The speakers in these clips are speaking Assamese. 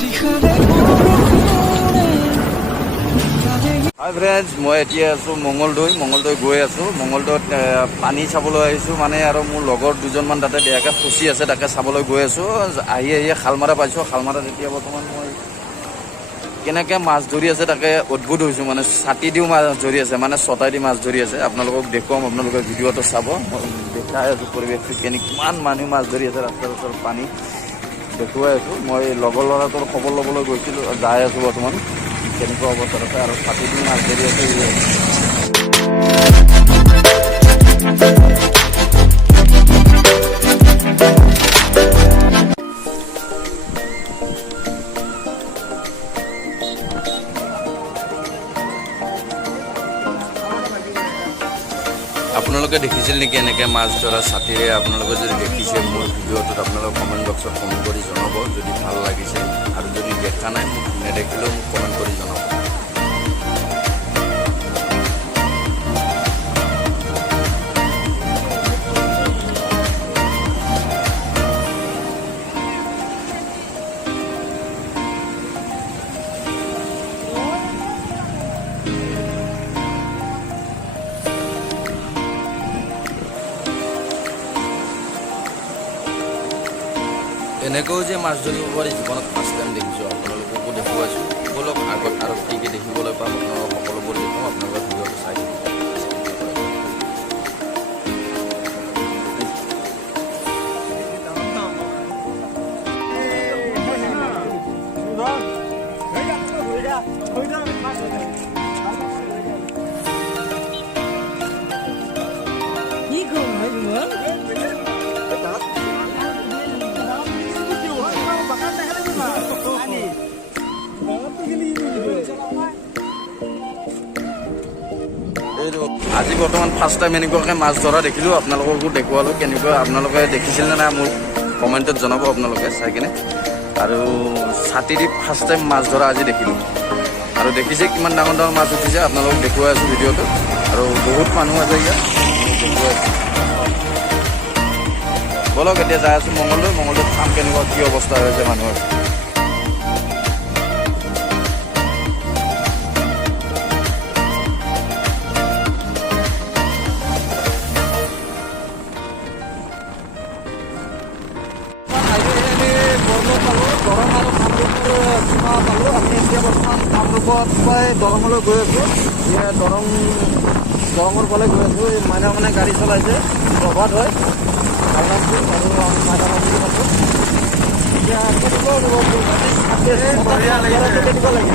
হাই ফ্ৰেণ্ডছ, মই এতিয়া আছোঁ মঙলদৈ গৈ আছোঁ। মঙলদৈত পানী চাবলৈ আহিছোঁ মানে, আৰু মোৰ লগৰ দুজনমান তাতে বেয়াকৈ ফচি আছে, তাকে চাবলৈ গৈ আছোঁ। আহি শালমাৰা পাইছোঁ। শালমাৰাত এতিয়া বৰ্তমান মই কেনেকৈ মাছ ধৰি আছে তাকে অদ্ভুত হৈছোঁ। মানে ছাতি দিও মাছ ধৰি আছে, মানে ছটাই দি মাছ ধৰি আছে। আপোনালোকক দেখুৱাম, আপোনালোকে ভিডিঅ'টো চাব। মই দেখাই আছোঁ পৰিৱেশটো কিমান মানুহ মাছ ধৰি আছে। ৰাস্তাৰ ওচৰত পানী দেখুৱাই আছোঁ। মই লগৰ ল'ৰাটোৰ খবৰ ল'বলৈ গৈছিলোঁ, যাই আছোঁ বৰ্তমান। কেনেকুৱা অৱস্থাত আছে আৰু ছাতি দি মাছ ধৰি আছে। আপোনালোকে দেখিছিল নেকি এনেকৈ মাছ ধৰা ছাতিৰে? আপোনালোকে যদি দেখিছে মোৰ ভিডিঅ'টোত আপোনালোকে কমেণ্ট বক্সত কমেণ্ট কৰি জনাব যদি ভাল লাগিছে, আৰু যদি দেখা নাই, মোক নেদেখিলেও মোক কমেণ্ট কৰি জনাব। এনেকৈও যে মাছ ধৰিব পাৰি জীৱনত ফাৰ্ষ্ট টাইম দেখিছোঁ। আপোনালোককো দেখুৱাইছোঁ। ব'লক আগত আৰু কি কি দেখিবলৈ পাম আপোনালোকক সকলোবোৰ দেখুৱাম। আপোনালোকে ভিডিঅ'টো চাই দিব। আজি বৰ্তমান ফাৰ্ষ্ট টাইম এনেকুৱাকৈ মাছ ধৰা দেখিলোঁ। আপোনালোককো দেখুৱালোঁ কেনেকুৱা। আপোনালোকে দেখিছিল নে নাই মোক কমেণ্টত জনাব আপোনালোকে চাই কিনে। আৰু ছাতি দি ফাৰ্ষ্ট টাইম মাছ ধৰা আজি দেখিলোঁ। আৰু দেখিছে কিমান ডাঙৰ ডাঙৰ মাছ উঠিছে। আপোনালোকক দেখুৱাই আছোঁ ভিডিঅ'টো। আৰু বহুত মানুহ আছে ইয়াত, দেখুৱাই আছোঁ। ব'লক এতিয়া যাই আছোঁ মঙলদৈত চাম কেনেকুৱা কি অৱস্থা হৈছে মানুহৰ। আমি এতিয়া বৰ্তমান কামৰূপত পাই দৰঙলৈ গৈ আছোঁ। দৰঙৰ ফালে গৈ আছোঁ। এই মাইনামানে গাড়ী চলাইছে, প্ৰভাত হয় কালনামপুৰ, আৰু মাইনামানৰ আছোঁ। এতিয়া কেনেকুৱা অনুভৱ কেনেকুৱা লাগিল?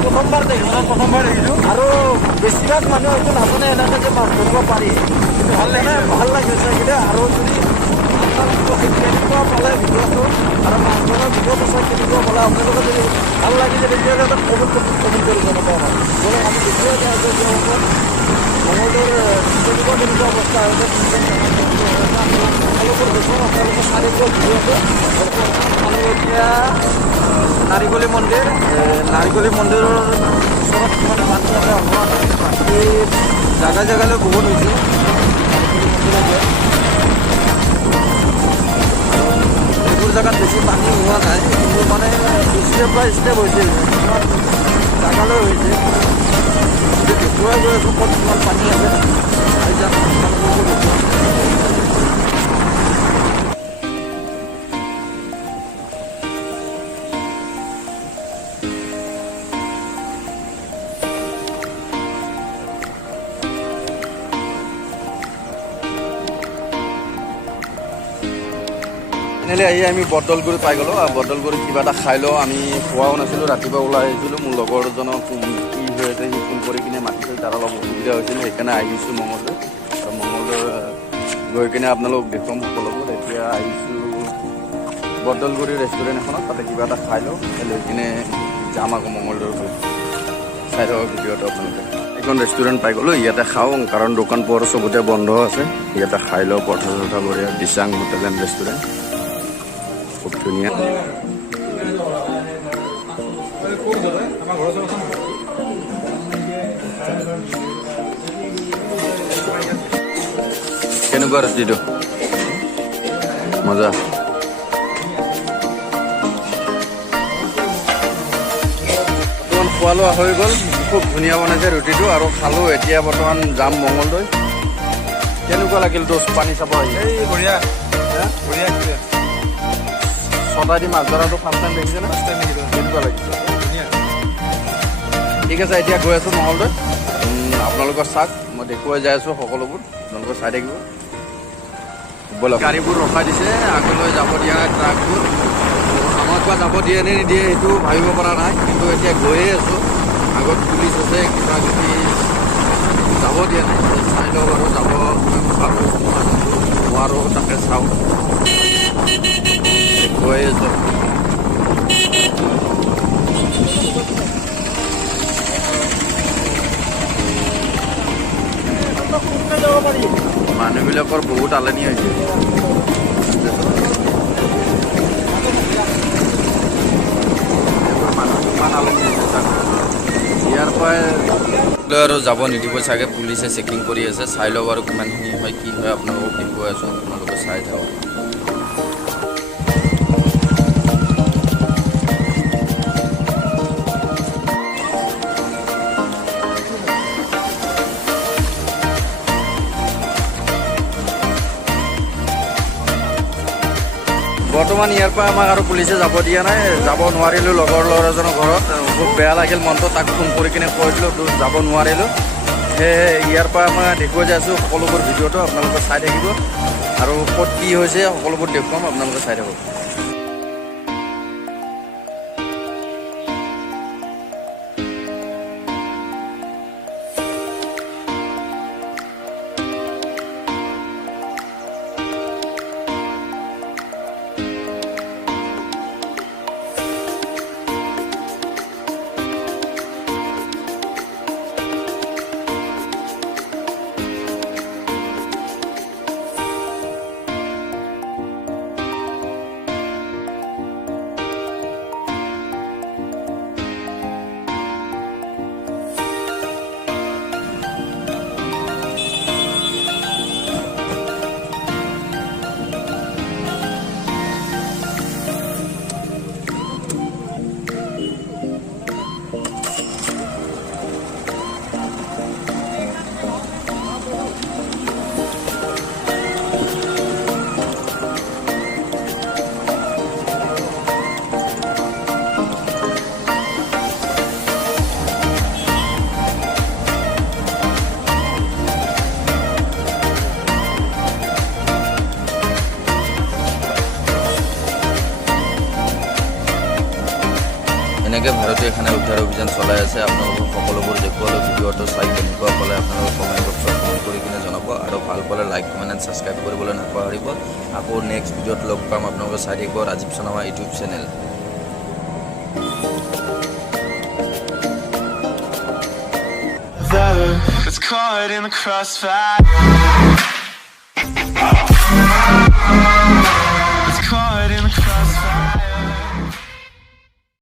প্ৰথমবাৰ দেখিছোঁ। আৰু বেছিভাগ মানুহ হয়তো নাজানে এনেকৈ যে মাছ ধৰিব পাৰি। ভাল লাগিছে চাইকেনে। আৰু যদি কেনেকুৱা পালে ভিডিঅ'টো আৰু মাছ ধৰাৰ ভিডিঅ'টো চাই কেনেকুৱা পালে, আপোনালোকে যদি ভাল লাগিছে তেতিয়াহ'লে এটা কমেণ্ট কৰি জনাব। বোলে আমি দেখুৱাই যাওঁ যে মঙলদৈৰ কেনেকুৱা অৱস্থা হৈছে সকলোবোৰ দেখুৱাম। আপোনালোকে চাৰিফালে ভিডিঅ'টো আমি এতিয়া নাৰিকলী মন্দিৰৰ ওচৰত কিমান মানুহ আছে এই জেগালৈ বহুত হৈছে। এইবোৰ জেগাত বেছি পানী হোৱা নাই, কিন্তু মানে ষ্টেপ বাই ষ্টেপ হৈছে, কিমান জেগালৈ হৈছে। দেখুৱাই গৈ আছোঁ ক'ত কিমান পানী আছে। আহি যাম আপোনালোককো দেখুৱাম। ফাইনেলি আহি আমি বৰদলগুৰি পাই গ'লোঁ। আৰু বৰদলগুৰিত কিবা এটা খাই লওঁ। আমি খোৱাও নাছিলোঁ, ৰাতিপুৱা ওলাই আহিছিলোঁ। মোৰ লগৰজনক কি হৈ আছে সি ফোন কৰি কিনে মাতিছিল, তাৰ অলপ অসুবিধা হৈছিল, সেইকাৰণে আহিছোঁ মঙলদৈ। আৰু মঙলদৈ গৈ কিনে আপোনালোক দেখুৱাম সকলোবোৰ। এতিয়া আহিছোঁ বৰদলগুৰি ৰেষ্টুৰেণ্ট এখনত, তাতে কিবা এটা খাই লওঁ, লৈ কিনে যাম আকৌ মঙলদৈ গৈ। চাই থাকক ভিডিঅ'টো আপোনালোকে। এখন ৰেষ্টুৰেণ্ট পাই গ'লোঁ, ইয়াতে খাওঁ, কাৰণ দোকান পোহাৰ চবতে বন্ধ আছে। ইয়াতে খাই লওঁ, পৰঠা চৰঠা বঢ়িয়া। দিচাং হোটেল এণ্ড ৰেষ্টুৰেণ্ট, খুব ধুনীয়া। কেনেকুৱা ৰাতিটো? মজা খোৱা লোৱা হৈ গ'ল খুব ধুনীয়া বনাইছে ৰুটিটো আৰু খালোঁ এতিয়া বৰ্তমান যাম মঙলদৈ কেনেকুৱা লাগিল দোষ পানী চাব আহি বঢ়িয়া বঢ়িয়া ছটাই দি মাছ ধৰাটো ফাৰ্ষ্ট টাইম দেখিছেনে কেনেকুৱা লাগিছে ঠিক আছে এতিয়া গৈ আছোঁ মঙলদৈ আপোনালোকৰ চাওক মই দেখুৱাই যাই আছোঁ সকলোবোৰ আপোনালোকৰ চাই থাকিব ব'লক গাড়ীবোৰ ৰখাই দিছে আগলৈ যাব দিয়া নাই ট্ৰাকবোৰ আমাক বা যাব দিয়ে নে নিদিয়ে সেইটো ভাবিব পৰা নাই কিন্তু এতিয়া গৈয়ে আছোঁ আগত পুলিচ আছে কিবা কিবি যাব দিয়া নাই চাই লওঁ বাৰু যাব পাৰোঁ নোৱাৰোঁ তাকে চাওঁ গৈয়ে আছোঁ মানুহবিলাকৰ বহুত আলনি হৈছে ইমান আলনি হৈছে ইয়াৰ পৰাই আৰু যাব নিদিব চাগে পুলিচে চেকিং কৰি আছে চাই লওক আৰু কিমানখিনি হয় কি হয় আপোনালোকক দেখুৱাই আছোঁ আপোনালোকে চাই থাকক বৰ্তমান ইয়াৰ পৰা আমাক আৰু পুলিচে যাব দিয়া নাই যাব নোৱাৰিলোঁ লগৰ ল'ৰাজনৰ ঘৰত খুব বেয়া লাগিল মনটো তাক ফোন কৰি কিনে কৈ দিলোঁ যাব নোৱাৰিলোঁ সেয়ে ইয়াৰ পৰা মই দেখুৱাই যাই আছোঁ সকলোবোৰ ভিডিঅ'টো আপোনালোকে চাই থাকিব আৰু ক'ত কি হৈছে সকলোবোৰ দেখুৱাম আপোনালোকে চাই থাকক এনেকৈ ভাৰতীয় খানা উদ্ধাৰ অভিযান চলাই আছে আপোনালোকক সকলোবোৰ দেখুৱালোঁ ভিডিঅ'টো চাই কেনেকুৱা পালে আপোনালোকে কমেণ্ট বক্সত কমেণ্ট কৰি কিনে জনাব আৰু ভাল পালে লাইক কমেণ্ট এণ্ড ছাবস্ক্ৰাইব কৰিবলৈ নাপাহৰিব আকৌ নেক্সট ভিডিঅ'ত লগ পাম আপোনালোকে চাই থাকিব Rajiv Sarma YouTube channel It's caught in the crossfire.